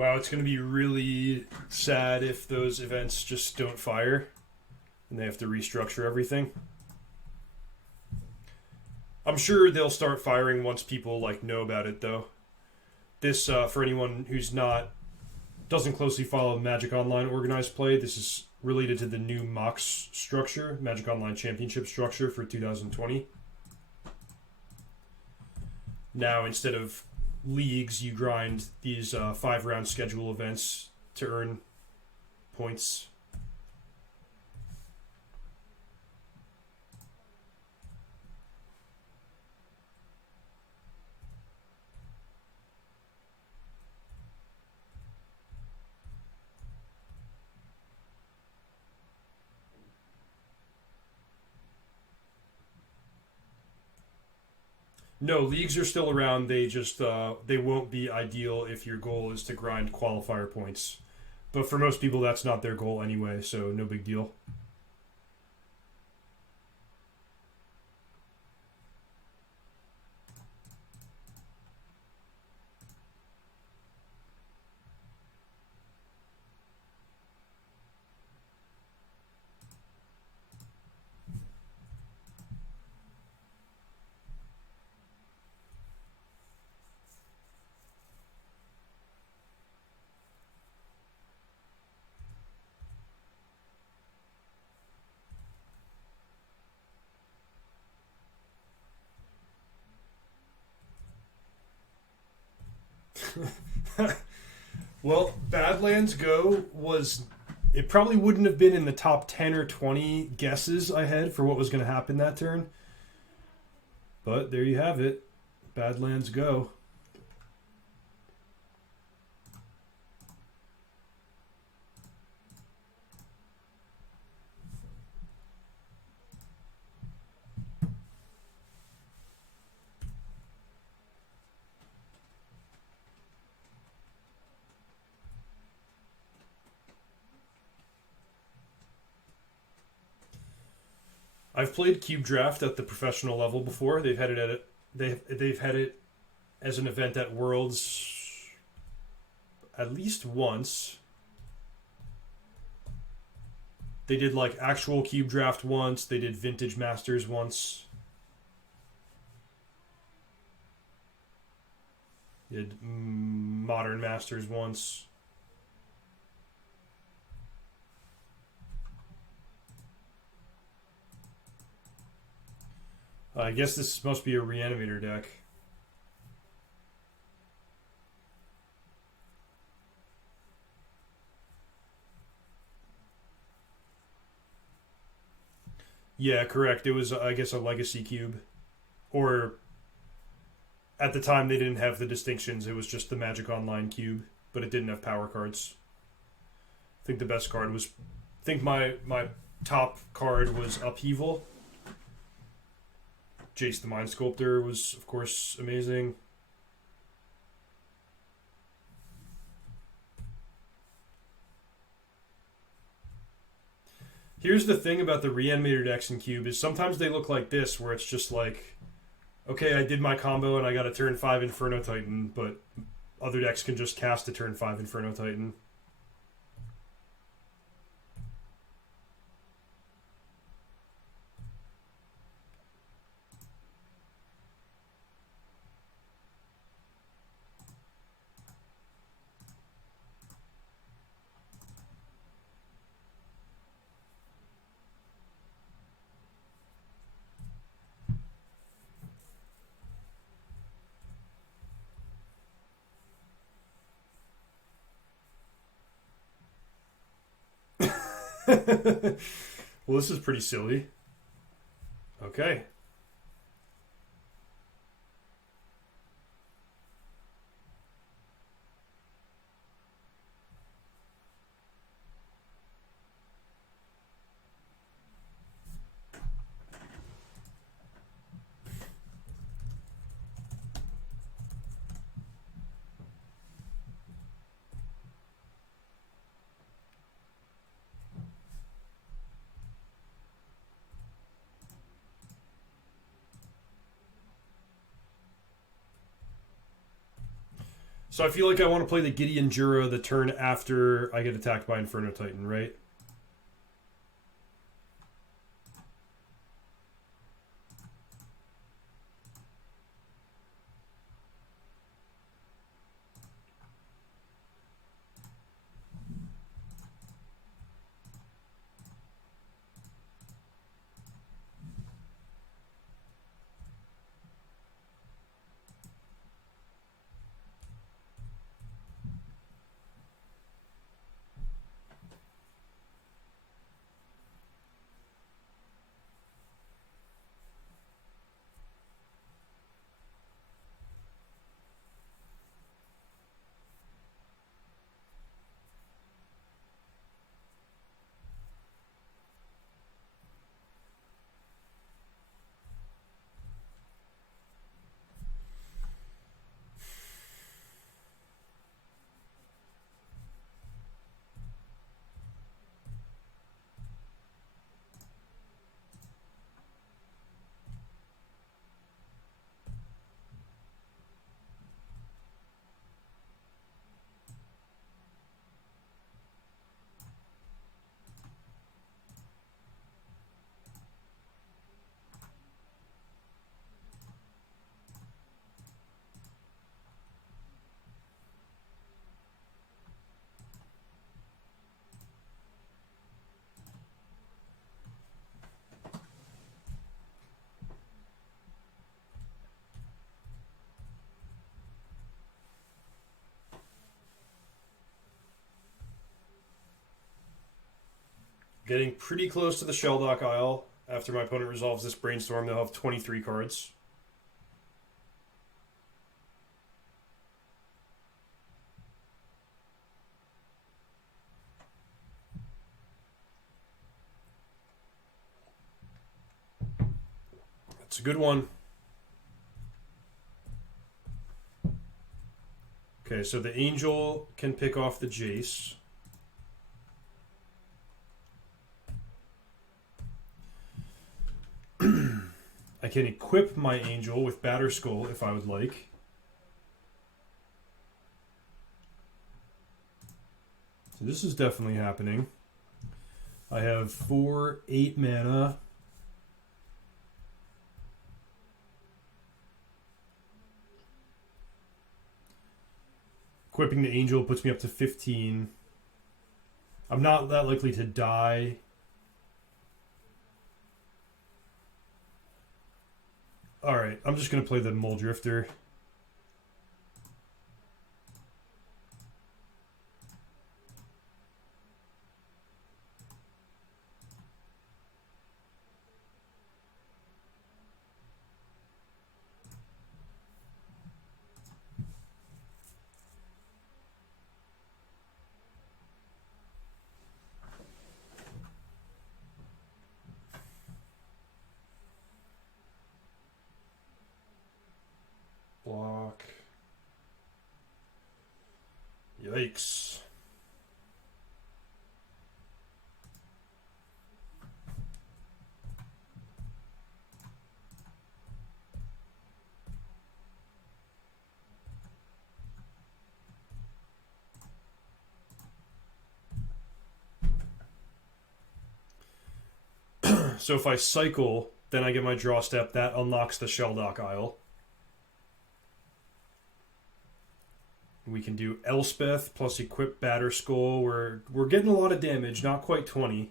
Wow, it's going to be really sad if those events just don't fire and they have to restructure everything. I'm sure they'll start firing once people like know about it, though. This for anyone who's not doesn't closely follow Magic Online organized play. This is related to the new MOX structure, Magic Online Championship structure for 2020. Now, instead of leagues, you grind these 5-round schedule events to earn points. No, leagues are still around. They just they won't be ideal if your goal is to grind qualifier points. But for most people, that's not their goal anyway, so no big deal. Well, Badlands Go was. It probably wouldn't have been in the top 10 or 20 guesses I had for what was going to happen that turn. But there you have it. Badlands Go. I've played Cube Draft at the professional level before. They've had it at they've had it as an event at Worlds at least once. They did like actual Cube Draft once. They did Vintage Masters once. They did Modern Masters once. I guess this is supposed to be a Reanimator deck. Yeah, correct. It was, I guess, a Legacy Cube. Or, at the time, they didn't have the distinctions. It was just the Magic Online Cube, but it didn't have power cards. I think the best card was... I think my top card was Upheaval. Jace the Mind Sculptor was, of course, amazing. Here's the thing about the Reanimator decks in Cube is sometimes they look like this, where it's just like, okay, I did my combo and I got a turn 5 Inferno Titan, but other decks can just cast a turn 5 Inferno Titan. Well, this is pretty silly. Okay. So I feel like I want to play the Gideon Jura the turn after I get attacked by Inferno Titan, right? Getting pretty close to the Shelldock Isle. After my opponent resolves this Brainstorm, they'll have 23 cards. That's a good one. Okay, so the Angel can pick off the Jace. I can equip my Angel with Batter Skull if I would like. So this is definitely happening. I have 8 mana. Equipping the Angel puts me up to 15. I'm not that likely to die. Alright, I'm just going to play the Mole Drifter. Block. Yikes. So if I cycle, then I get my draw step. That unlocks the Shelldock Isle. We can do Elspeth plus equip Batter Skull. We're getting a lot of damage, not quite 20.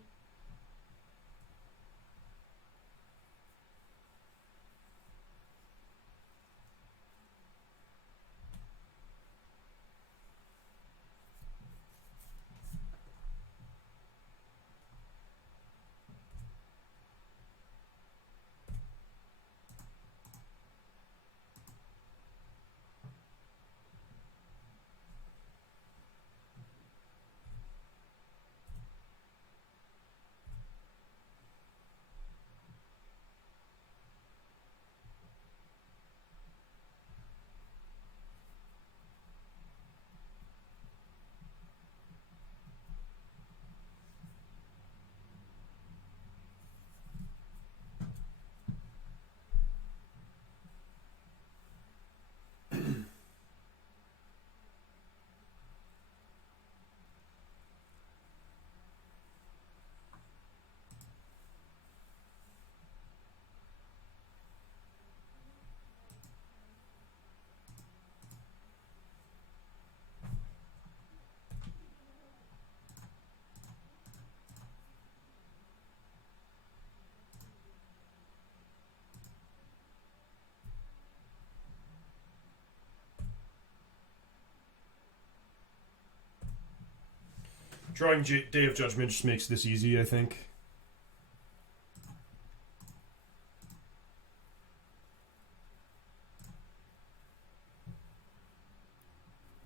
Drawing Day of Judgment just makes this easy, I think.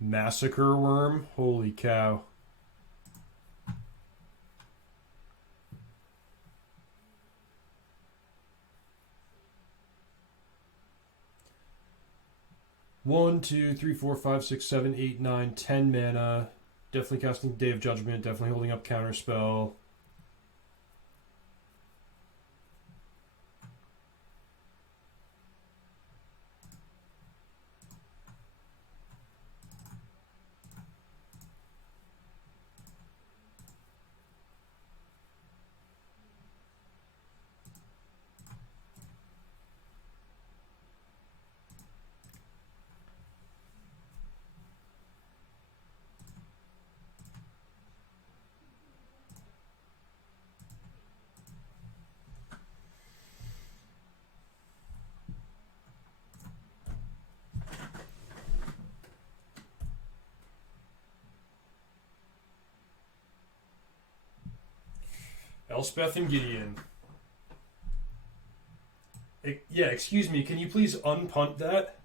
Massacre Worm? Holy cow. One, two, three, four, five, six, seven, eight, 9, 10 mana. Definitely casting Day of Judgment, definitely holding up Counterspell. Elspeth and Gideon. Yeah, excuse me, can you please unpunt that?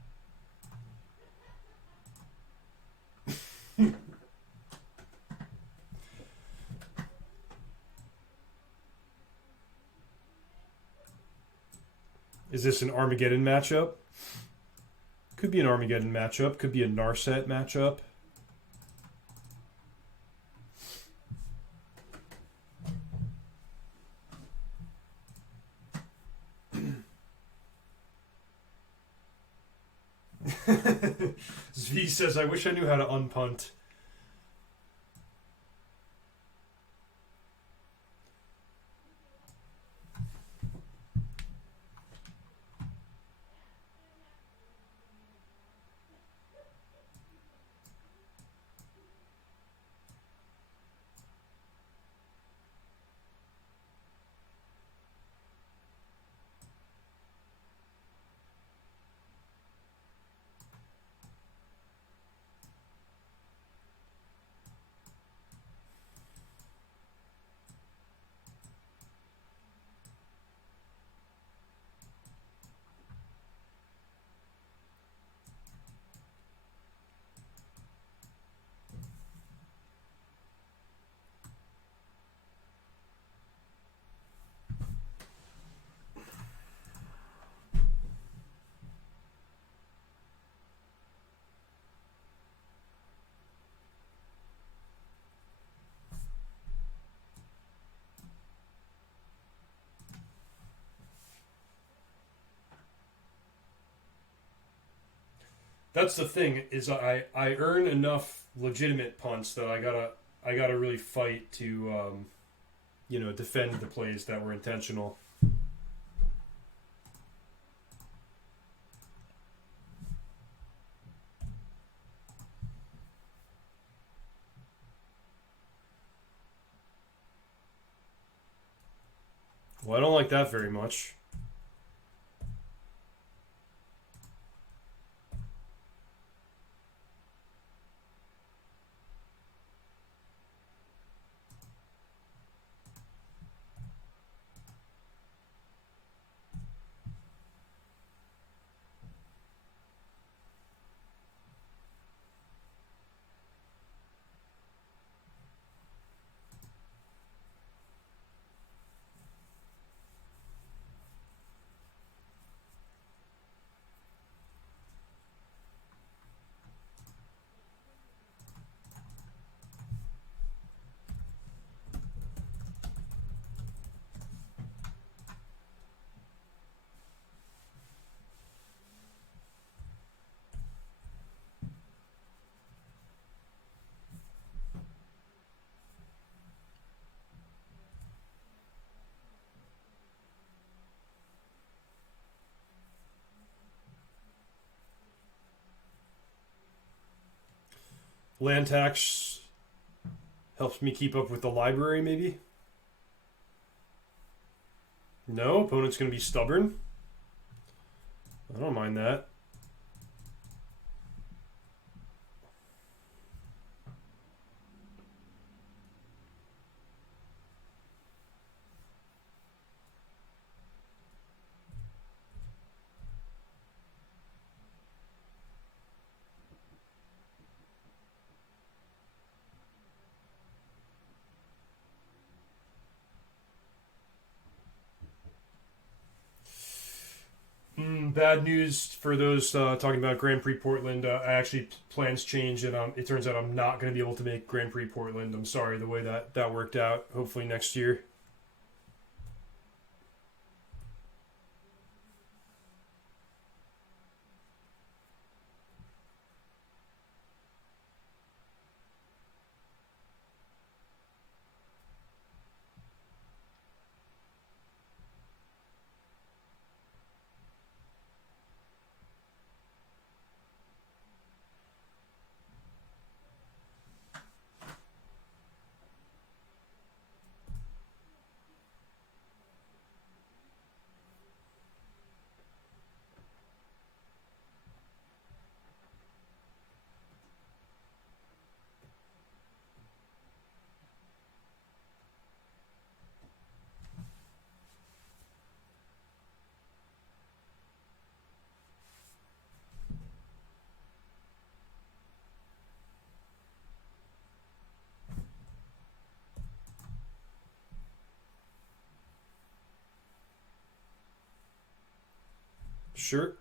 Is this an Armageddon matchup? Could be an Armageddon matchup. Could be a Narset matchup. Zvi says, I wish I knew how to unpunt. That's the thing, is I earn enough legitimate punts that I gotta really fight to defend the plays that were intentional. Well, I don't like that very much. Land tax helps me keep up with the library, maybe? No, opponent's going to be stubborn. I don't mind that. bad news for those talking about Grand Prix Portland. I actually plans changed, and it turns out I'm not going to be able to make Grand Prix Portland. I'm sorry the way that worked out. Hopefully next year. Sure.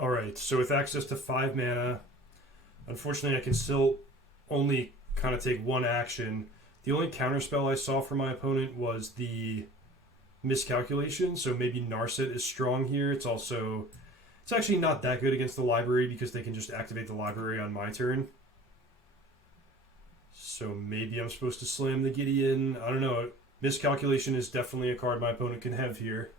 All right. So with access to 5 mana, unfortunately, I can still only kind of take one action. The only counterspell I saw from my opponent was the miscalculation, so maybe Narset is strong here. It's actually not that good against the library because they can just activate the library on my turn. So maybe I'm supposed to slam the Gideon. I don't know. Miscalculation is definitely a card my opponent can have here.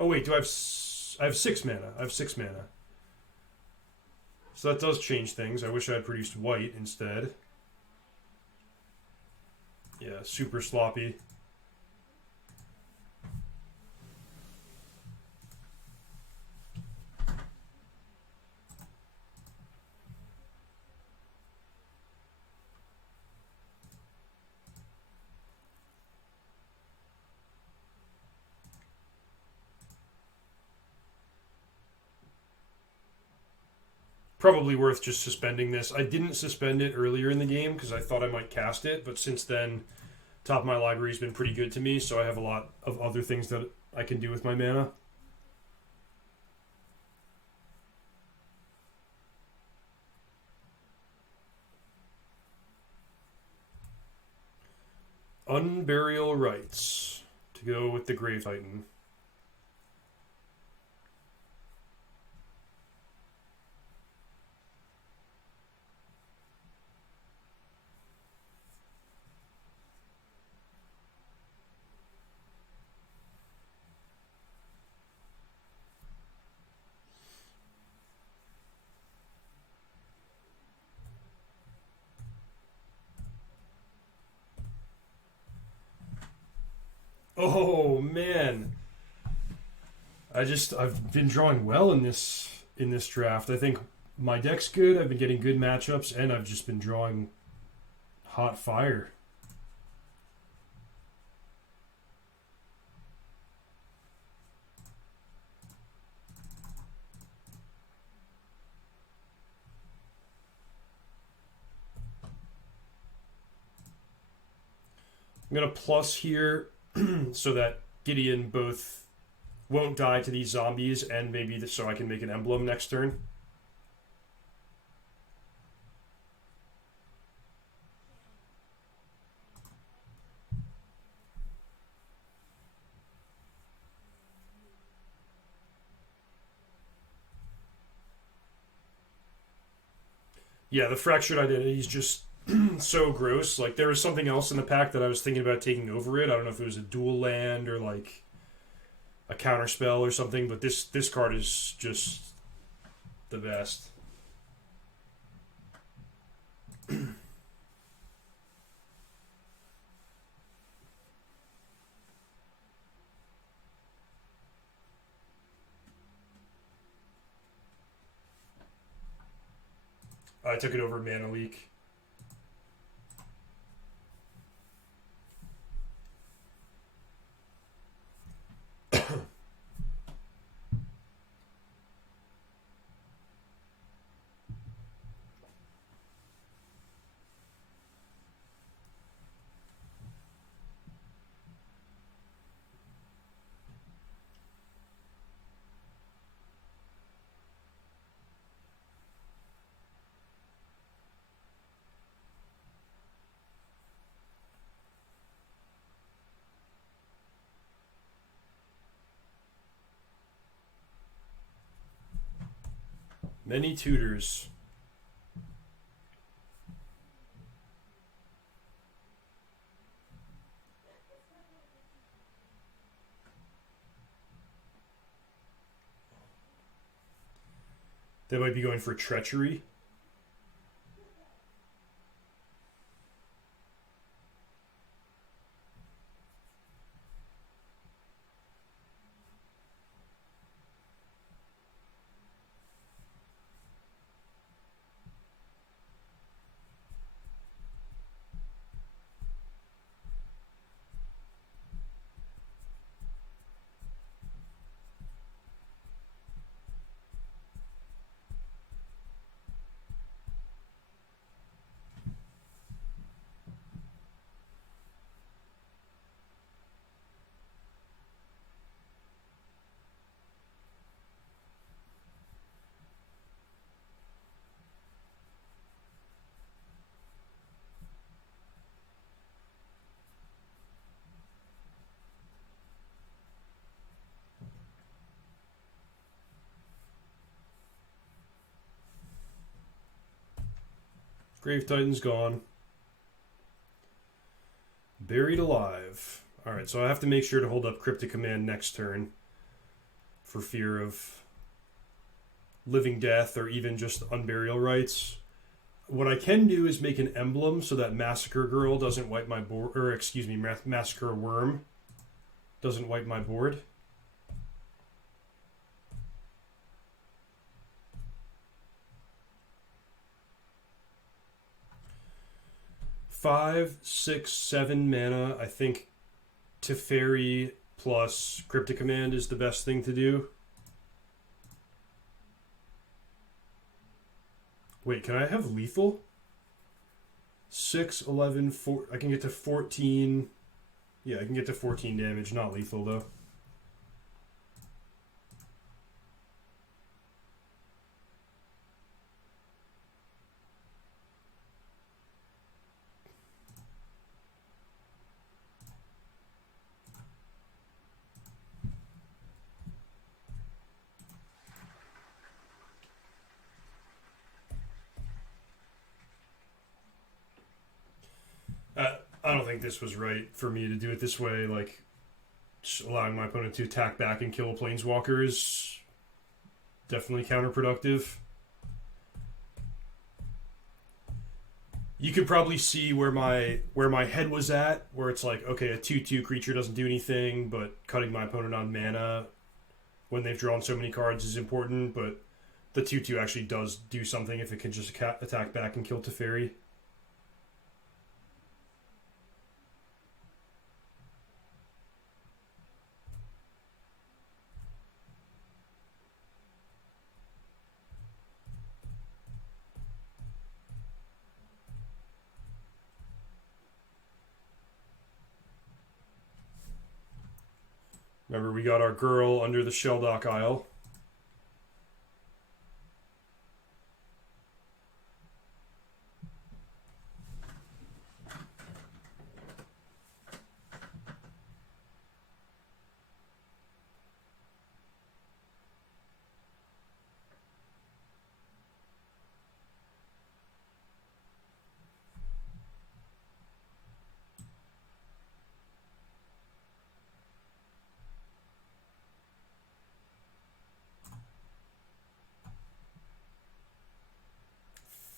Oh wait, I have 6 mana. I have 6 mana. So that does change things. I wish I had produced white instead. Yeah, super sloppy. Probably worth just suspending this. I didn't suspend it earlier in the game because I thought I might cast it, but since then, top of my library has been pretty good to me, so I have a lot of other things that I can do with my mana. Unburial Rites to go with the Grave Titan. Oh man, I've been drawing well in this draft. I think my deck's good. I've been getting good matchups, and I've just been drawing hot fire. I'm gonna plus here so that Gideon both won't die to these zombies, and maybe so I can make an emblem next turn. Yeah, the fractured identity is just so gross. Like there was something else in the pack that I was thinking about taking over it. I don't know if it was a dual land or like a counter spell or something, but this card is just the best. I took it over Mana Leak. Many tutors. They might be going for treachery. Grave Titan's gone. Buried alive. Alright, so I have to make sure to hold up Cryptic Command next turn for fear of Living Death or even just Unburial Rites. What I can do is make an emblem so that Massacre Girl doesn't wipe my board, or excuse me, Massacre Worm doesn't wipe my board. Five, 6, 7 mana. I think Teferi plus Cryptic Command is the best thing to do. Wait, can I have lethal? 6, 11, 4. I can get to 14. Yeah, I can get to 14 damage. Not lethal, though. I don't think this was right for me to do it this way. Like, just allowing my opponent to attack back and kill a planeswalker is definitely counterproductive. You could probably see where my head was at, where it's like, okay, a 2/2 creature doesn't do anything, but cutting my opponent on mana when they've drawn so many cards is important, but the 2/2 actually does do something if it can just attack back and kill Teferi. Remember, we got our girl under the Shelldock Isle.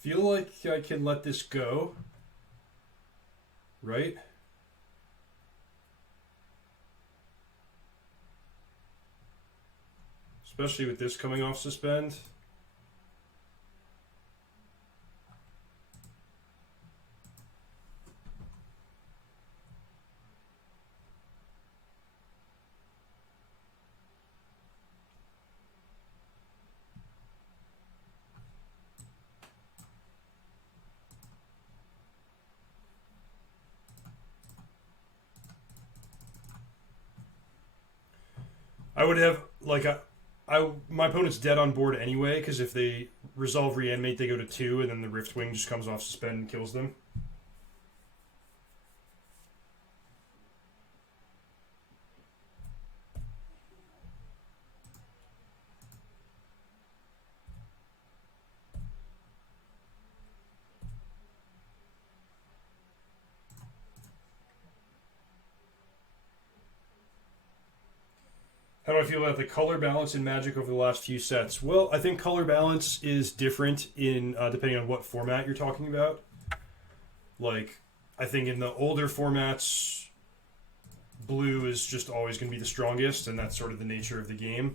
feel like I can let this go, right? Especially with this coming off suspend. I would have like my opponent's dead on board anyway because if they resolve reanimate, they go to 2, and then the Riftwing just comes off suspend and kills them. How do I feel about the color balance in Magic over the last few sets? Well, I think color balance is different in depending on what format you're talking about. Like, I think in the older formats, blue is just always going to be the strongest, and that's sort of the nature of the game.